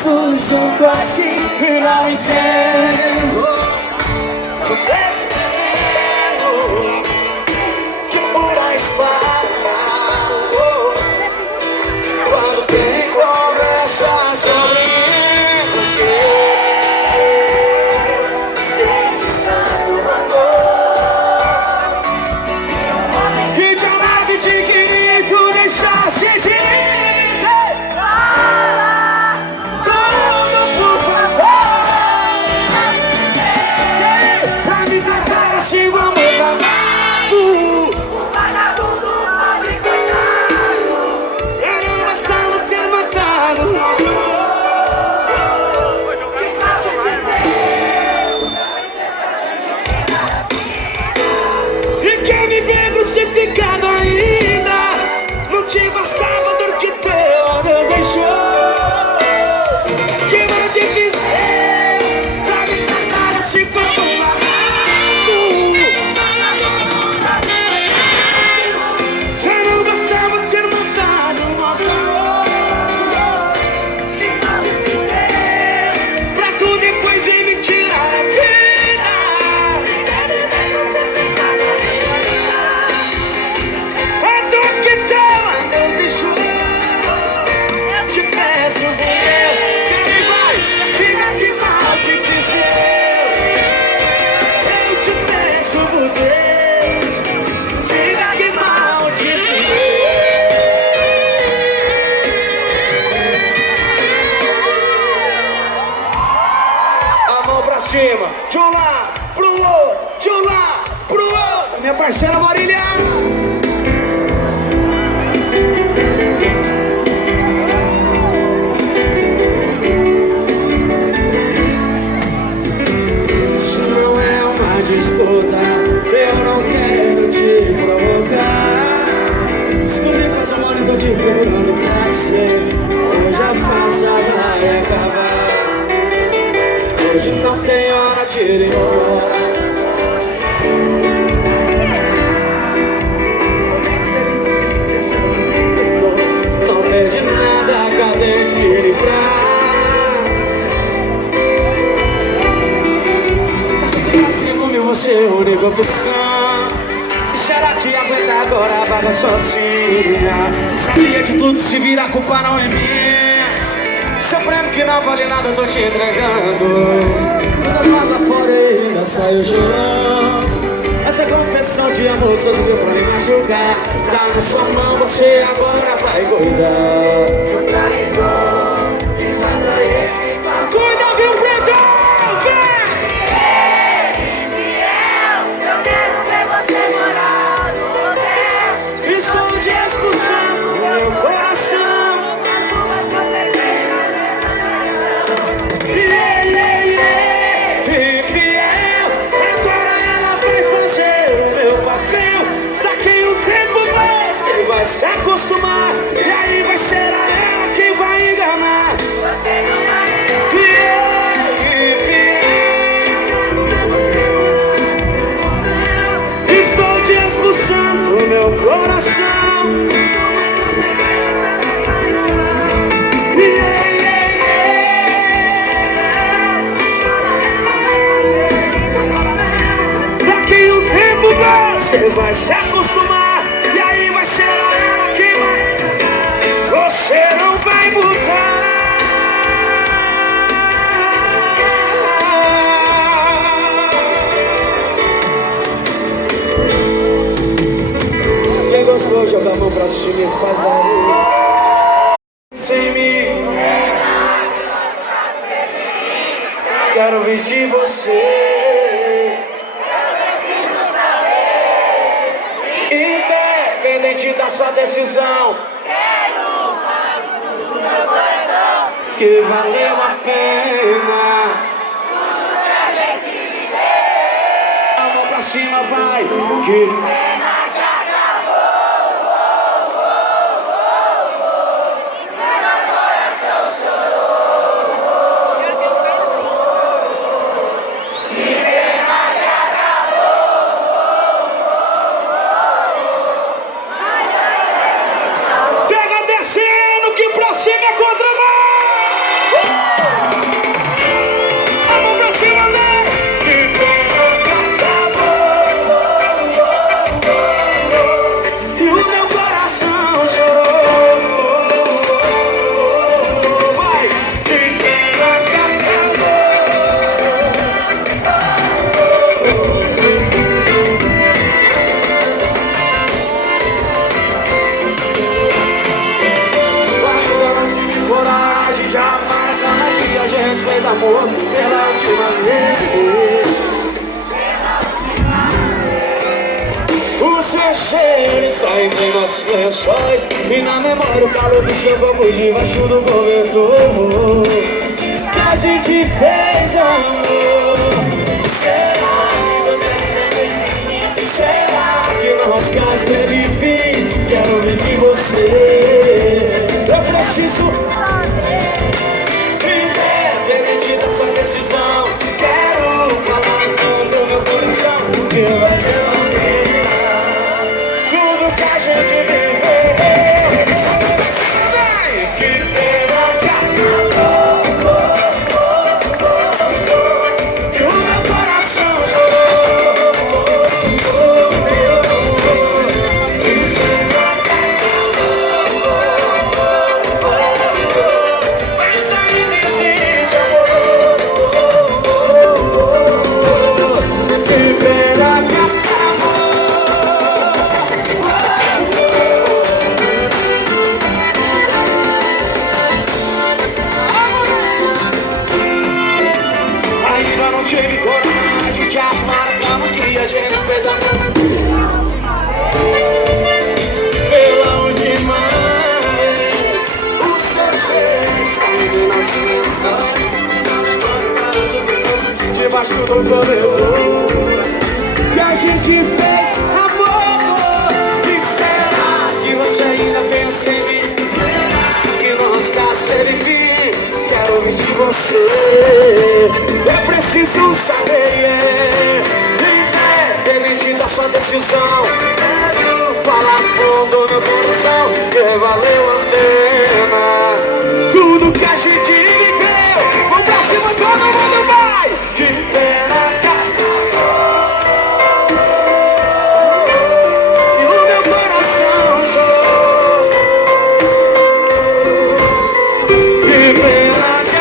passo junto a ti e não entendo o pensamento que por aí espalha. Quando tem conversa sobre porque sentes tanto amor que te amava e te queria e tu deixaste de dizer tudo por favor pra me tratar assim como vagabundo, já não bastava ter matado nosso amor. E quem me vê crucificado ainda, não te bastava a dor que teu Deus deixou. Que mais difícil pra me tratar assim como vagabundo. Já não bastava ter matado nosso amor. Pra tu depois vir me tirar a vida. A dor que teu Deus deixou. Te peço, Deus, quem vai? Diga que mal te fiz eu. Eu te peço, Deus, diga que mal te fiz eu. A mão pra cima, de um lado pro outro, de um lado pro outro. Minha parceira Marília. Isso não é uma disputa, eu não quero te provocar. Descobri faz um ano, então te procurando pra dizer hoje a farsa vai acabar. Hoje não tem hora de ir embora. Não perdi nada, acabei de me livrar. Você é a única opção. Será que aguenta agora a vaga sozinha? Sabia que tudo se vira, a culpa não é minha. Sofrendo que não vale nada, eu tô te entregando. Coisas lá pra fora e ainda saiu chorando. Essa confissão de amor só serviu pra me machucar. Tá na sua mão, você agora vai cuidar. Cuida, viu, Preto? Estou te expulsando do meu coração. Infiel, agora ela vai fazer o meu papel. Daqui um tempo você vai se acostumar. E aí vai ser a ela que vai enganar. Estou te expulsando do meu coração. Daqui um tempo você vai se acostumar. E aí vai ser ela que vai. Você não vai mudar. Quem gostou, joga a mão pra cima e faz barulho. Sem mim, quero ouvir de você. Independente da sua decisão, que valeu a pena. A mão pra cima vai, que pega descendo, que pra cima é contramão. amor pela última vez. O seu cheiro está entre nossos lençóis e na memória o calor do seu corpo debaixo do cobertor que a gente fez, amor. Será que você será que nosso caso teve fim? Quero ouvir de você. Eu preciso independente da sua decisão. Quero falar no fundo do meu coração que vai ter tudo que a gente viveu. Que pena que acabou. E o meu coração chorou. Que pena que acabou. Mas ainda existe amor. Que pena que acabou. Ainda não tive coragem de arrumar a cama que a gente fez amor pela última vez. O seu cheiro está indo nas crianças debaixo do cobertor que a gente fez amor. E será que você ainda pensa em mim? Será que nosso caso teve fim? Quero ouvir de você. Eu preciso saber, independente da sua decisão. Quero falar fundo no meu coração que valeu a pena tudo que a gente viveu. Vamos pra cima, todo mundo vai. Que pena que acabou. E o meu coração chorou. Que pena que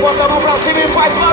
bota a mão pra cima e faz mais.